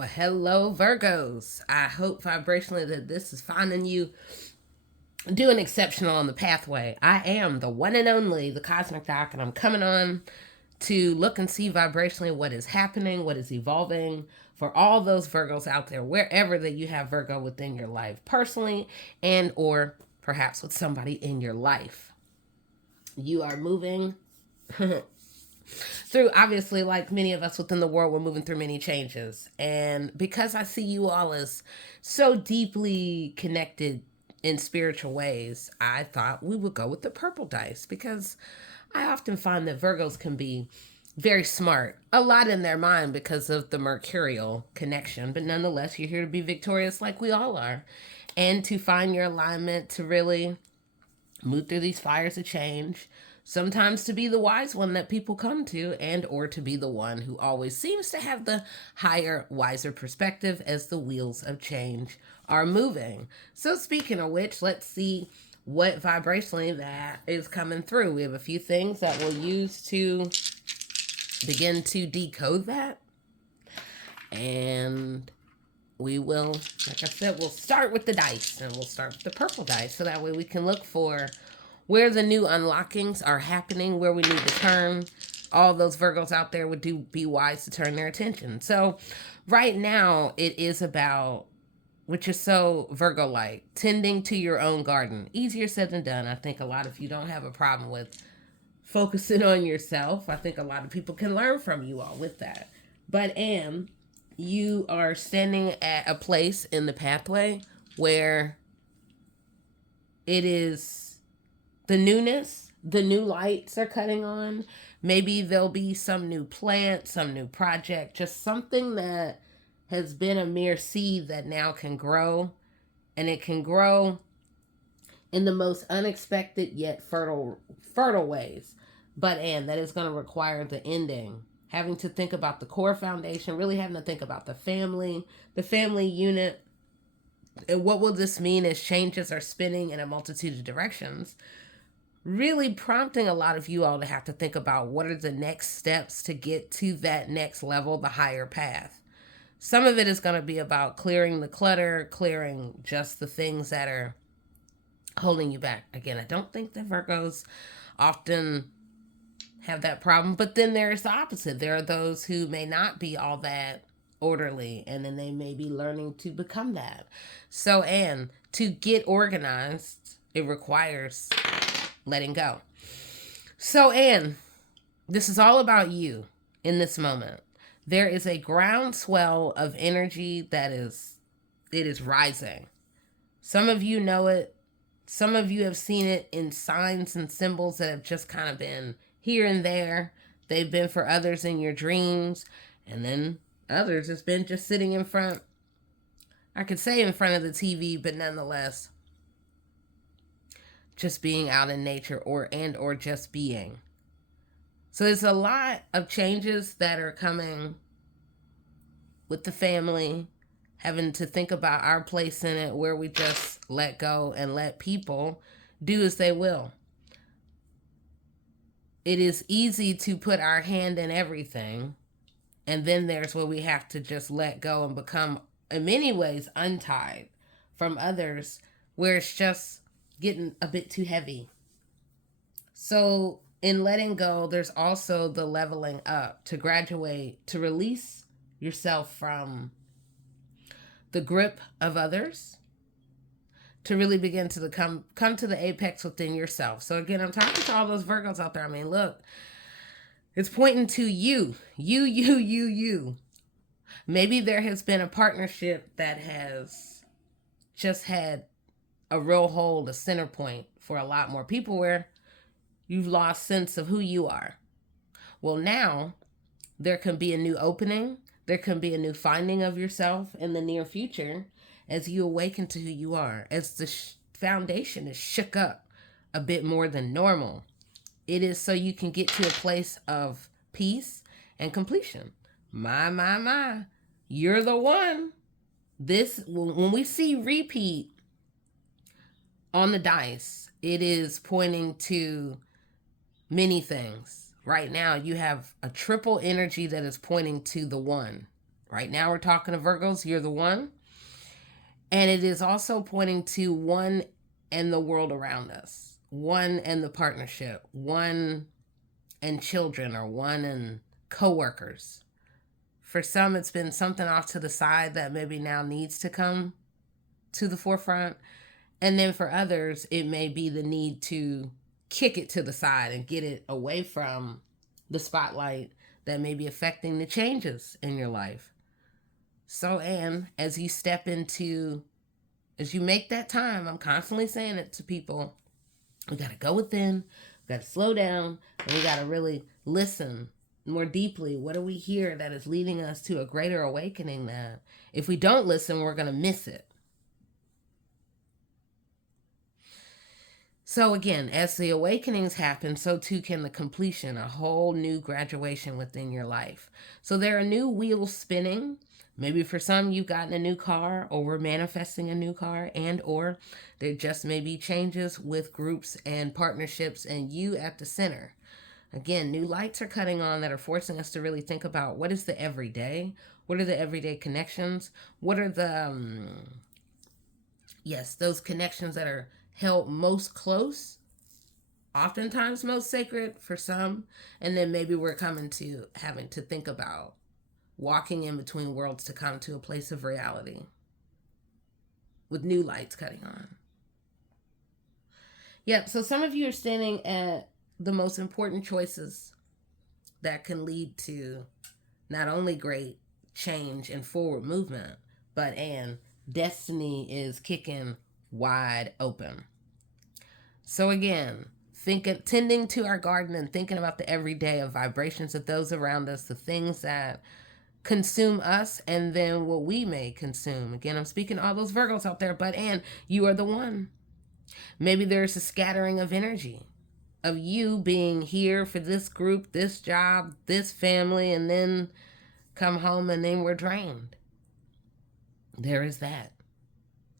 Well, hello, Virgos. I hope vibrationally that this is finding you doing exceptional on the pathway. I am the one and only, the Cosmic Doc, and I'm coming on to look and see vibrationally what is happening, what is evolving for all those Virgos out there, wherever that you have Virgo within your life, personally and or perhaps with somebody in your life. You are moving through, obviously, like many of us within the world, we're moving through many changes. And because I see you all as so deeply connected in spiritual ways, I thought we would go with the purple dice because I often find that Virgos can be very smart, a lot in their mind because of the mercurial connection, but nonetheless, you're here to be victorious like we all are and to find your alignment to really move through these fires of change, sometimes to be the wise one that people come to and or to be the one who always seems to have the higher, wiser perspective as the wheels of change are moving. So speaking of which, let's see what vibrationally that is coming through. We have a few things that we'll use to begin to decode that, and we will, like I said, we'll start with the dice, and we'll start with the purple dice so that way we can look for where the new unlockings are happening, where we need to turn. All those Virgos out there would be wise to turn their attention. So right now it is about, which is so Virgo like, tending to your own garden. Easier said than done. I think a lot of you don't have a problem with focusing on yourself. I think a lot of people can learn from you all with that. But you are standing at a place in the pathway where it is the newness, the new lights are cutting on. Maybe there'll be some new plant, some new project, just something that has been a mere seed that now can grow. And it can grow in the most unexpected yet fertile ways. But that is going to require the ending, having to think about the core foundation, really having to think about the family unit, and what will this mean as changes are spinning in a multitude of directions, really prompting a lot of you all to have to think about what are the next steps to get to that next level, the higher path. Some of it is going to be about clearing the clutter, clearing just the things that are holding you back. Again, I don't think that Virgos often have that problem, but then there's the opposite. There are those who may not be all that orderly, and then they may be learning to become that. So, and to get organized, it requires letting go. So, and this is all about you in this moment. There is a groundswell of energy that is rising. Some of you know it. Some of you have seen it in signs and symbols that have just kind of been here and there. They've been for others in your dreams, and then others it's been just sitting in front, I could say in front of the TV, but nonetheless just being out in nature or just being. So there's a lot of changes that are coming with the family, having to think about our place in it, where we just let go and let people do as they will. It is easy to put our hand in everything, and then there's where we have to just let go and become, in many ways, untied from others, where it's just getting a bit too heavy. So in letting go, there's also the leveling up, to graduate, to release yourself from the grip of others, to really begin to come to the apex within yourself. So again, I'm talking to all those Virgos out there. I mean, look, it's pointing to you. Maybe there has been a partnership that has just had a real hold, a center point for a lot more people, where you've lost sense of who you are. Well, now there can be a new opening. There can be a new finding of yourself in the near future as you awaken to who you are, as the foundation is shook up a bit more than normal. It is so you can get to a place of peace and completion. My. You're the one. This, when we see repeat on the dice, it is pointing to many things. Right now, you have a triple energy that is pointing to the one. Right now we're talking to Virgos, you're the one. And it is also pointing to one and the world around us, one and the partnership, one and children, or one and coworkers. For some, it's been something off to the side that maybe now needs to come to the forefront. And then for others, it may be the need to kick it to the side and get it away from the spotlight that may be affecting the changes in your life. So, and as you step into, as you make that time, I'm constantly saying it to people, we got to go within, we got to slow down, and we got to really listen more deeply. What do we hear that is leading us to a greater awakening that if we don't listen, we're going to miss it? So again, as the awakenings happen, so too can the completion, a whole new graduation within your life. So there are new wheels spinning. Maybe for some you've gotten a new car, or we're manifesting a new car, and or there just may be changes with groups and partnerships and you at the center. Again, new lights are cutting on that are forcing us to really think about what is the everyday? What are the everyday connections? What are the, those connections that are held most close, oftentimes most sacred for some, and then maybe we're coming to having to think about walking in between worlds to come to a place of reality with new lights cutting on. Yep, so some of you are standing at the most important choices that can lead to not only great change and forward movement, but and destiny is kicking wide open. So again, tending to our garden and thinking about the everyday of vibrations of those around us, the things that consume us, and then what we may consume. Again, I'm speaking to all those Virgos out there, but and you are the one. Maybe there's a scattering of energy of you being here for this group, this job, this family, and then come home and then we're drained. There is that.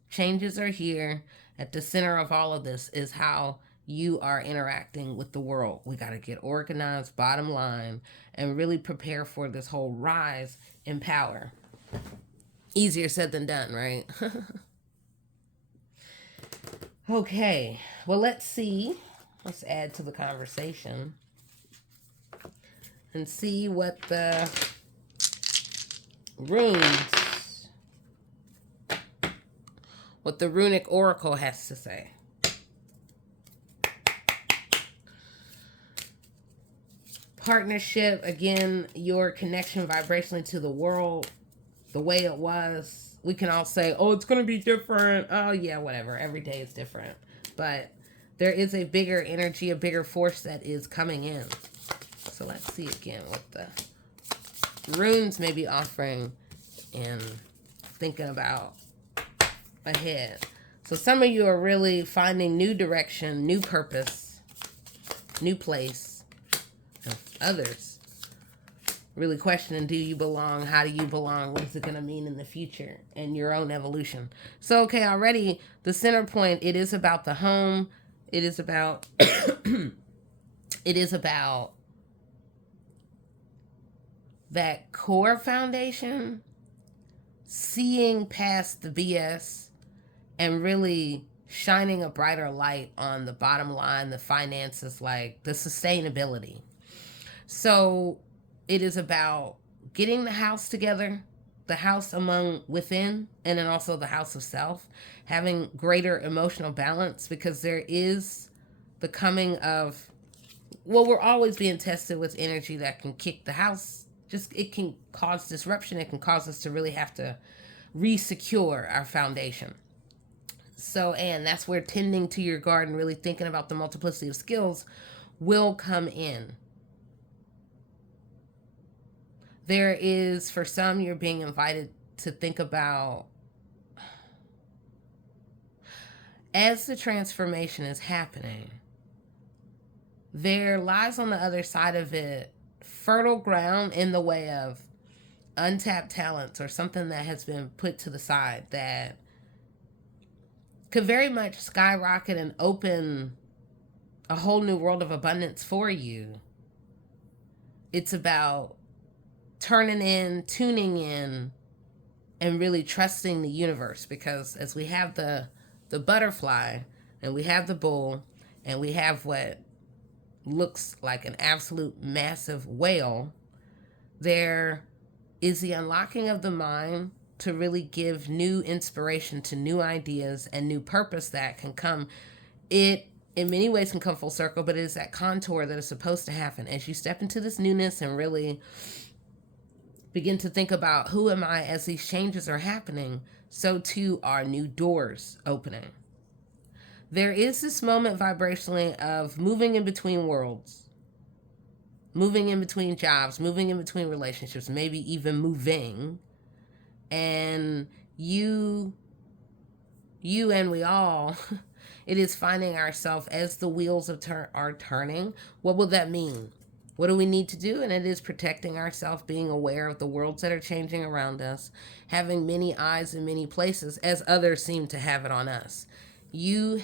Changes are here. At the center of all of this is how you are interacting with the world. We got to get organized, bottom line, and really prepare for this whole rise in power. Easier said than done, right? Okay, well, let's see. Let's add to the conversation and see what the runes, what the runic oracle has to say. Partnership, again, your connection vibrationally to the world, the way it was. We can all say, oh, it's going to be different. Oh, yeah, whatever. Every day is different. But there is a bigger energy, a bigger force that is coming in. So let's see again what the runes may be offering and thinking about ahead. So some of you are really finding new direction, new purpose, new place. And others really questioning, do you belong? How do you belong? What is it going to mean in the future and your own evolution? So, okay, already the center point, it is about the home. It is about, it is about that core foundation, seeing past the BS and really shining a brighter light on the bottom line, the finances, like the sustainability. So it is about getting the house together, the house among within, and then also the house of self, having greater emotional balance, because there is the coming of, well, we're always being tested with energy that can kick the house. Just, it can cause disruption. It can cause us to really have to re-secure our foundation. So, and that's where tending to your garden, really thinking about the multiplicity of skills will come in. There is, for some, you're being invited to think about, as the transformation is happening, there lies on the other side of it fertile ground in the way of untapped talents or something that has been put to the side that could very much skyrocket and open a whole new world of abundance for you. It's about turning in, tuning in, and really trusting the universe. Because as we have the butterfly, and we have the bull, and we have what looks like an absolute massive whale, there is the unlocking of the mind to really give new inspiration to new ideas and new purpose that can come. It in many ways can come full circle, but it is that contour that is supposed to happen as you step into this newness and really begin to think about who am I as these changes are happening. So too are new doors opening. There is this moment vibrationally of moving in between worlds, moving in between jobs, moving in between relationships, maybe even moving. And you and we all, it is finding ourselves as the wheels are turning. What will that mean? What do we need to do? And it is protecting ourselves, being aware of the worlds that are changing around us, having many eyes in many places as others seem to have it on us. You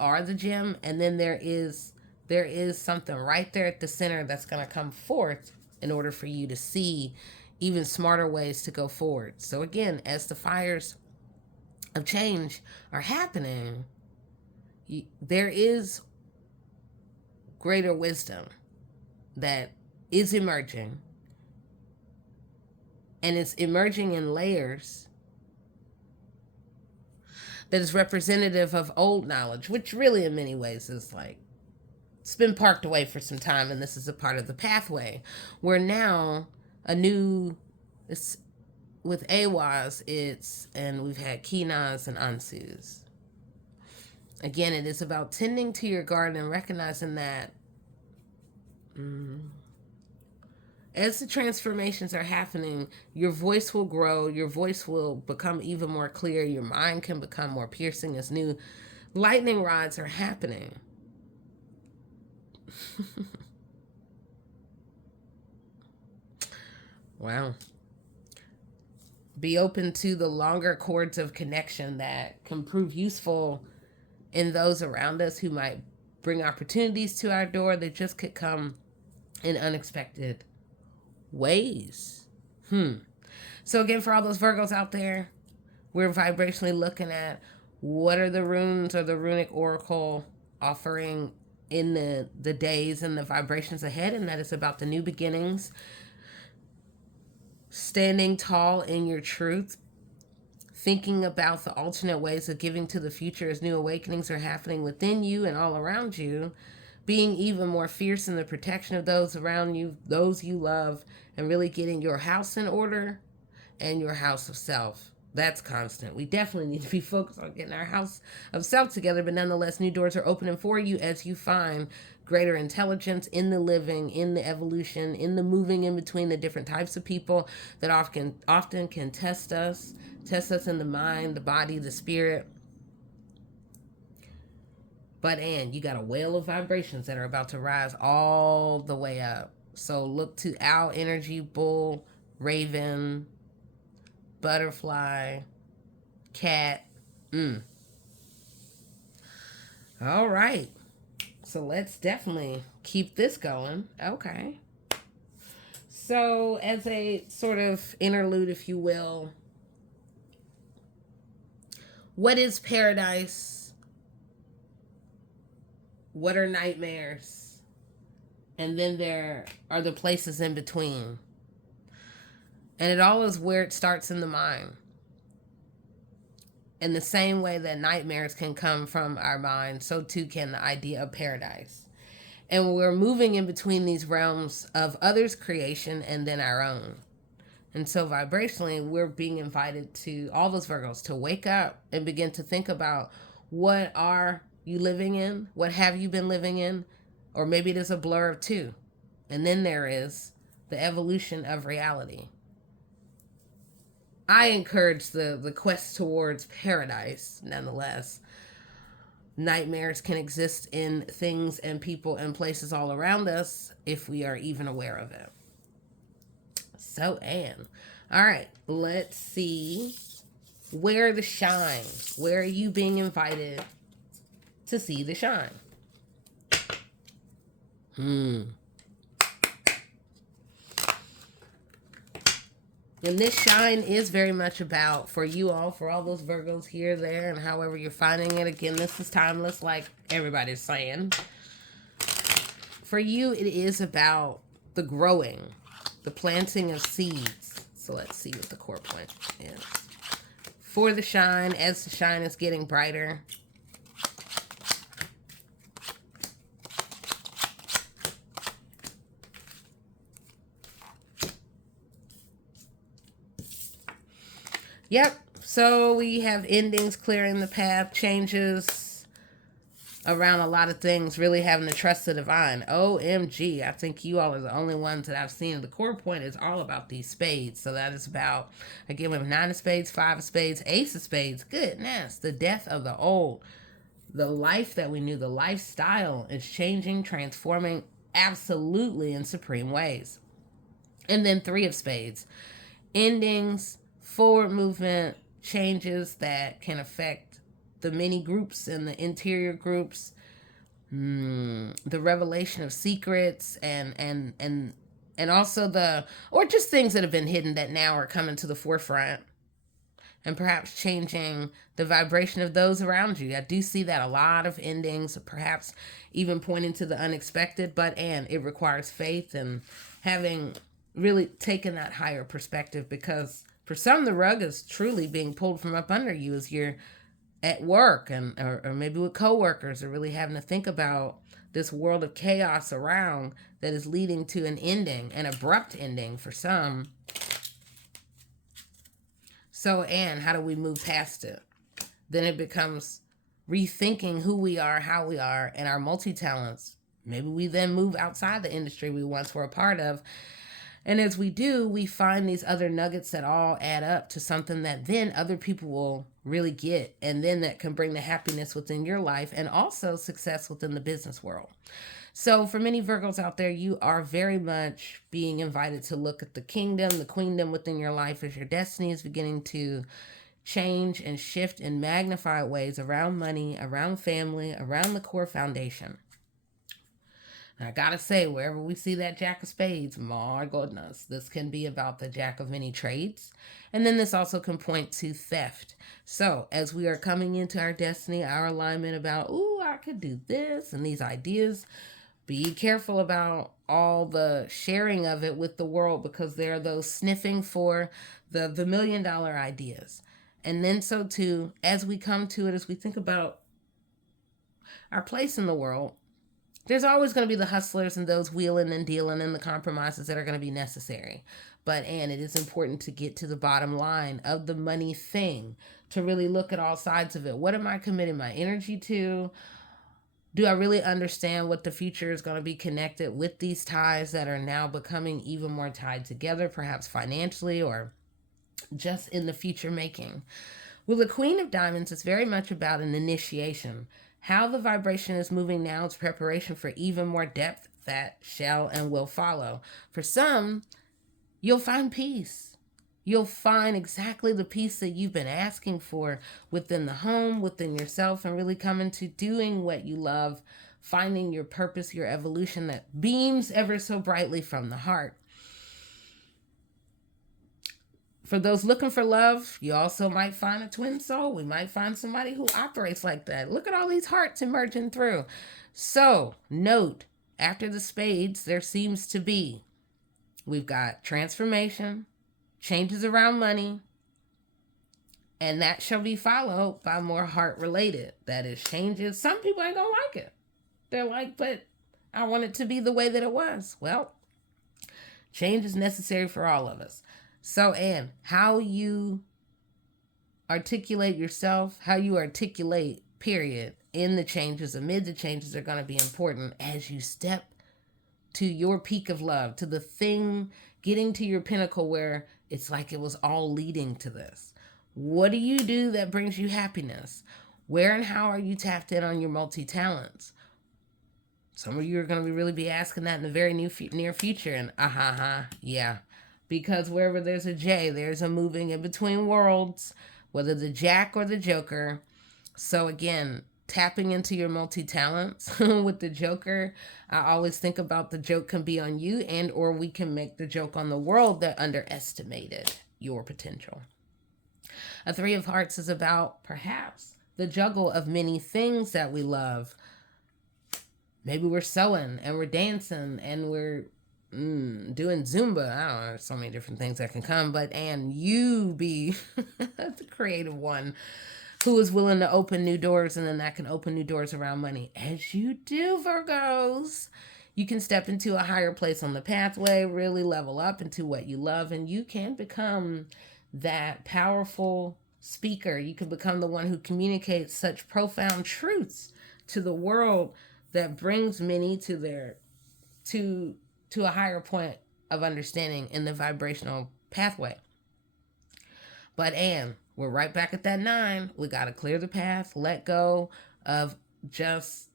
are the gem, and then there is something right there at the center that's going to come forth in order for you to see even smarter ways to go forward. So again, as the fires of change are happening, there is greater wisdom that is emerging, and it's emerging in layers that is representative of old knowledge, which really in many ways is like it's been parked away for some time, and this is a part of the pathway where now it's with Awas, and we've had Kinas and Ansus. Again, it is about tending to your garden and recognizing that as the transformations are happening, your voice will grow, your voice will become even more clear, your mind can become more piercing as new lightning rods are happening. Wow. Be open to the longer cords of connection that can prove useful in those around us who might bring opportunities to our door that just could come in unexpected ways. So again, for all those Virgos out there, we're vibrationally looking at what are the runes or the runic oracle offering in the days and the vibrations ahead, and that is about the new beginnings, standing tall in your truth, thinking about the alternate ways of giving to the future as new awakenings are happening within you and all around you, being even more fierce in the protection of those around you, those you love, and really getting your house in order and your house of self. That's constant. We definitely need to be focused on getting our house of self together, but nonetheless, new doors are opening for you as you find greater intelligence in the living, in the evolution, in the moving in between the different types of people that often can test us in the mind, the body, the spirit. But you got a whale of vibrations that are about to rise all the way up. So look to owl energy, bull, raven, butterfly, cat. All right. So let's definitely keep this going. Okay. So as a sort of interlude, if you will, what is paradise? What are nightmares? And then there are the places in between. And it all is where it starts in the mind. In the same way that nightmares can come from our mind, so too can the idea of paradise. And we're moving in between these realms of others' creation and then our own. And so vibrationally, we're being invited to all those Virgos to wake up and begin to think about, what are you living in? What have you been living in? Or maybe it is a blur of two. And then there is the evolution of reality. I encourage the quest towards paradise, nonetheless. Nightmares can exist in things and people and places all around us if we are even aware of it. So, Anne. All right, let's see. Where the shine? Where are you being invited to see the shine? And this shine is very much about, for you all, for all those Virgos here, there, and however you're finding it. Again, this is timeless, like everybody's saying. For you, it is about the growing, the planting of seeds. So let's see what the core point is. For the shine, as the shine is getting brighter, yep. So we have endings, clearing the path, changes around a lot of things, really having to trust the divine. OMG. I think you all are the only ones that I've seen. The core point is all about these spades. So that is about, again, we have 9 of spades, 5 of spades, ace of spades. Goodness. The death of the old. The life that we knew, the lifestyle is changing, transforming absolutely in supreme ways. And then 3 of spades. Endings, forward movement, changes that can affect the many groups and the interior groups, the revelation of secrets and also or just things that have been hidden that now are coming to the forefront, and perhaps changing the vibration of those around you. I do see that a lot of endings, perhaps even pointing to the unexpected, and it requires faith and having really taken that higher perspective, because for some, the rug is truly being pulled from up under you as you're at work or maybe with coworkers, or really having to think about this world of chaos around that is leading to an ending, an abrupt ending for some. So, and how do we move past it? Then it becomes rethinking who we are, how we are, and our multi-talents. Maybe we then move outside the industry we once were a part of. And as we do, we find these other nuggets that all add up to something that then other people will really get. And then that can bring the happiness within your life and also success within the business world. So for many Virgos out there, you are very much being invited to look at the kingdom, the queendom within your life as your destiny is beginning to change and shift in magnified ways around money, around family, around the core foundation. I gotta say, wherever we see that Jack of Spades, my goodness, this can be about the Jack of many trades. And then this also can point to theft. So as we are coming into our destiny, our alignment about, ooh, I could do this and these ideas, be careful about all the sharing of it with the world, because there are those sniffing for the $1 million ideas. And then so too, as we come to it, as we think about our place in the world, there's always going to be the hustlers and those wheeling and dealing and the compromises that are going to be necessary. And it is important to get to the bottom line of the money thing, to really look at all sides of it. What am I committing my energy to? Do I really understand what the future is going to be connected with these ties that are now becoming even more tied together, perhaps financially or just in the future making? Well, the Queen of Diamonds is very much about an initiation. How the vibration is moving now is preparation for even more depth that shall and will follow. For some, you'll find peace. You'll find exactly the peace that you've been asking for within the home, within yourself, and really coming to doing what you love, finding your purpose, your evolution that beams ever so brightly from the heart. For those looking for love, you also might find a twin soul. We might find somebody who operates like that. Look at all these hearts emerging through. So, note, after the spades, there seems to be, we've got transformation, changes around money, and that shall be followed by more heart-related. That is changes. Some people ain't gonna like it. They're like, but I want it to be the way that it was. Well, change is necessary for all of us. So, and how you articulate yourself, how you articulate, period, in the changes, amid the changes, are going to be important as you step to your peak of love, to the thing, getting to your pinnacle where it's like it was all leading to this. What do you do that brings you happiness? Where and how are you tapped in on your multi-talents? Some of you are going to really be asking that in the very near future. And yeah. Because wherever there's a J, there's a moving in between worlds, whether the Jack or the Joker. So again, tapping into your multi-talents with the Joker, I always think about the joke can be on you, and or we can make the joke on the world that underestimated. your potential. A Three of Hearts is about perhaps the juggle of many things that we love. Maybe we're sewing and we're dancing and we're doing Zumba. I don't know, so many different things that can come, and you be the creative one who is willing to open new doors, and then that can open new doors around money. As you do, Virgos, you can step into a higher place on the pathway, really level up into what you love, and you can become that powerful speaker. You can become the one who communicates such profound truths to the world that brings many to a higher point of understanding in the vibrational pathway. But Anne, we're right back at that 9. We got to clear the path, let go of just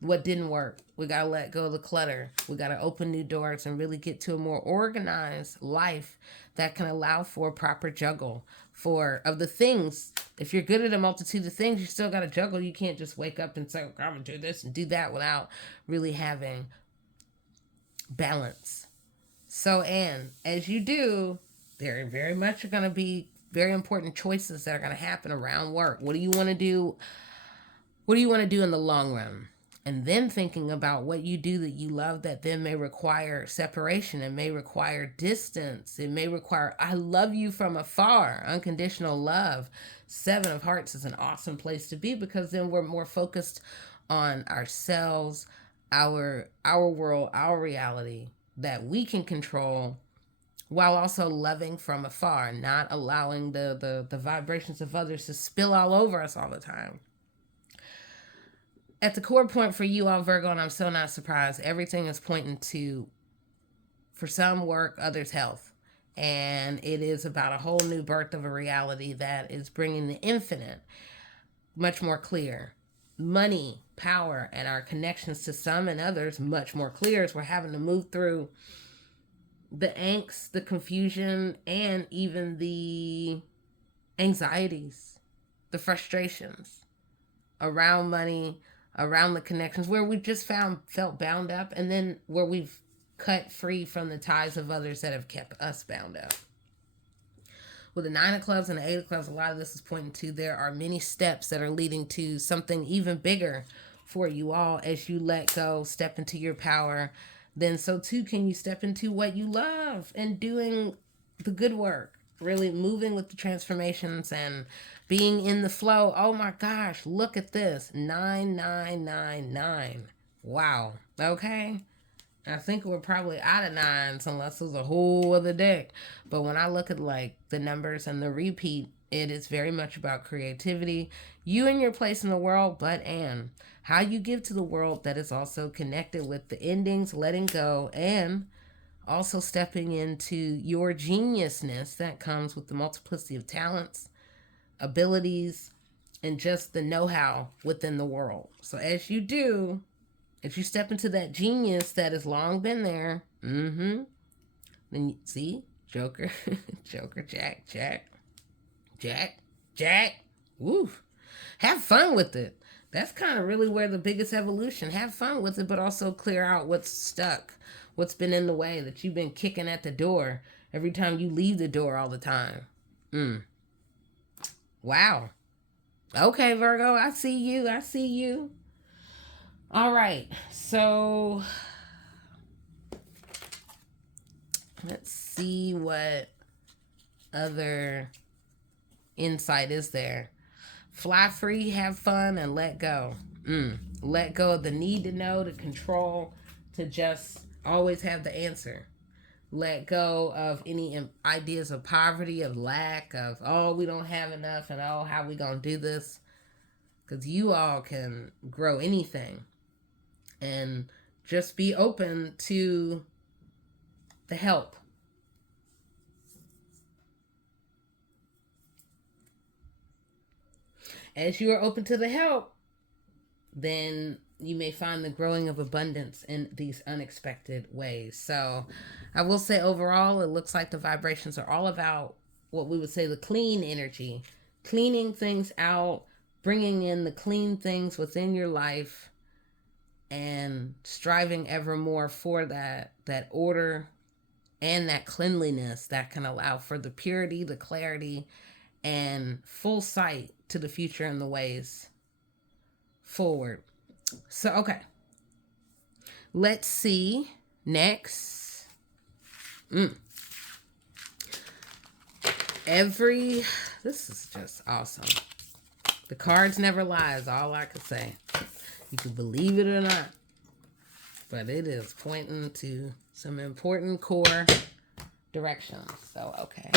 what didn't work. We got to let go of the clutter. We got to open new doors and really get to a more organized life that can allow for a proper juggle of the things. If you're good at a multitude of things, you still got to juggle. You can't just wake up and say, okay, I'm going to do this and do that without really having balance. So, Anne, as you do, there very much are going to be very important choices that are going to happen around work. What do you want to do? What do you want to do in the long run? And then thinking about what you do that you love that then may require separation. It may require distance. It may require, I love you from afar, unconditional love. 7 of Hearts is an awesome place to be, because then we're more focused on ourselves, our world, our reality that we can control, while also loving from afar, not allowing the vibrations of others to spill all over us all the time. At the core point for you all, Virgo, and I'm so not surprised, everything is pointing to, for some, work, others, health. And it is about a whole new birth of a reality that is bringing the infinite much more clear. Money, power, and our connections to some and others much more clear, as we're having to move through the angst, the confusion, and even the anxieties, the frustrations around money, around the connections where we just felt bound up, and then where we've cut free from the ties of others that have kept us bound up. With the 9 of Clubs and the 8 of Clubs, a lot of this is pointing to there are many steps that are leading to something even bigger for you all as you let go, step into your power. Then so too can you step into what you love and doing the good work, really moving with the transformations and being in the flow. Oh my gosh, look at this. 9999. Wow. Okay. I think we're probably out of 9s unless there's a whole other deck. But when I look at like the numbers and the repeat, it is very much about creativity, you and your place in the world, but and how you give to the world that is also connected with the endings, letting go, and also stepping into your geniusness that comes with the multiplicity of talents, abilities, and just the know-how within the world. So as you do, if you step into that genius that has long been there, then you see, Joker, Joker, Jack, woo. Have fun with it. That's kind of really where the biggest evolution. Have fun with it, but also clear out what's stuck, what's been in the way that you've been kicking at the door every time you leave the door all the time. Wow. Okay, Virgo, I see you. All right, so let's see what other insight is there. Fly free, have fun, and let go. Let go of the need to know, to control, to just always have the answer. Let go of any ideas of poverty, of lack, of, oh, we don't have enough, and oh, how we gonna do this? Because you all can grow anything. And just be open to the help. As you are open to the help, then you may find the growing of abundance in these unexpected ways. So I will say overall, it looks like the vibrations are all about what we would say the clean energy, cleaning things out, bringing in the clean things within your life, and striving ever more for that order and that cleanliness that can allow for the purity, the clarity, and full sight to the future and the ways forward. So, okay. Let's see next. This is just awesome. The cards never lie is all I could say. You can believe it or not, but it is pointing to some important core directions. So, okay.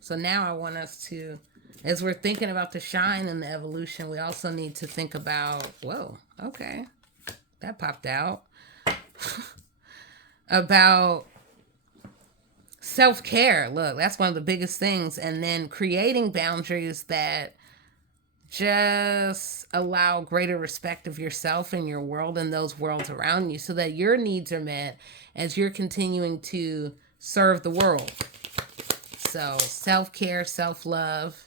So now I want us to, as we're thinking about the shine and the evolution, we also need to think about, whoa, okay, that popped out, about self-care. Look, that's one of the biggest things. And then creating boundaries that just allow greater respect of yourself and your world and those worlds around you so that your needs are met as you're continuing to serve the world. So self-care, self-love.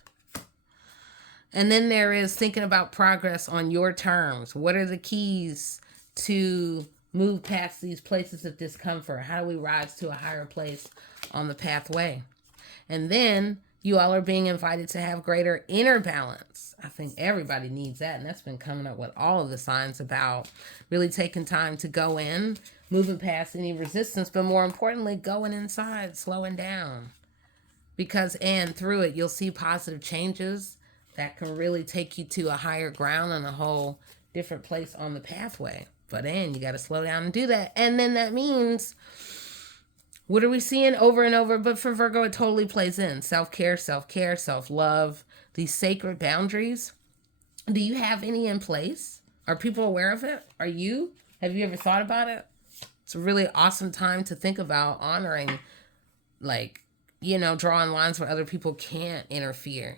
And then there is thinking about progress on your terms. What are the keys to move past these places of discomfort? How do we rise to a higher place on the pathway? And then you all are being invited to have greater inner balance. I think everybody needs that. And that's been coming up with all of the signs about really taking time to go in, moving past any resistance, but more importantly, going inside, slowing down. Because, and through it, you'll see positive changes that can really take you to a higher ground and a whole different place on the pathway. But then you got to slow down and do that. And then that means, what are we seeing over and over? But for Virgo, it totally plays in. Self-care, self-love, these sacred boundaries. Do you have any in place? Are people aware of it? Have you ever thought about it? It's a really awesome time to think about honoring, drawing lines where other people can't interfere.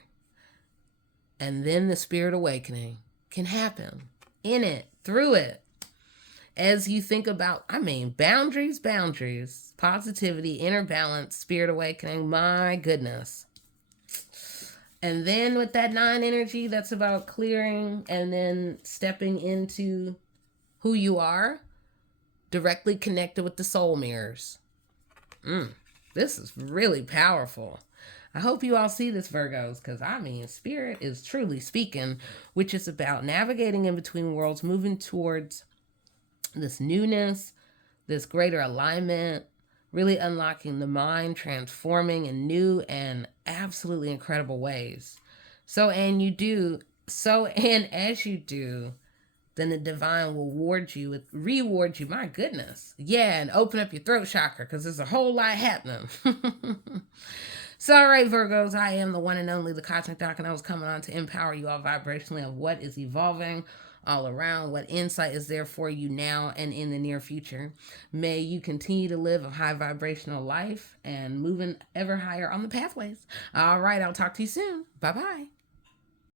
And then the spirit awakening can happen in it, through it. As you think about, boundaries, positivity, inner balance, spirit awakening, my goodness. And then with that 9 energy, that's about clearing and then stepping into who you are, directly connected with the soul mirrors. This is really powerful. I hope you all see this, Virgos, because Spirit is truly speaking, which is about navigating in between worlds, moving towards this newness, this greater alignment, really unlocking the mind, transforming in new and absolutely incredible ways. And as you do, then the divine will reward you, my goodness. Yeah, and open up your throat chakra, because there's a whole lot happening. So, all right, Virgos, I am the one and only, the Cosmic Doc, and I was coming on to empower you all vibrationally of what is evolving all around, what insight is there for you now and in the near future. May you continue to live a high vibrational life and moving ever higher on the pathways. All right, I'll talk to you soon. Bye-bye.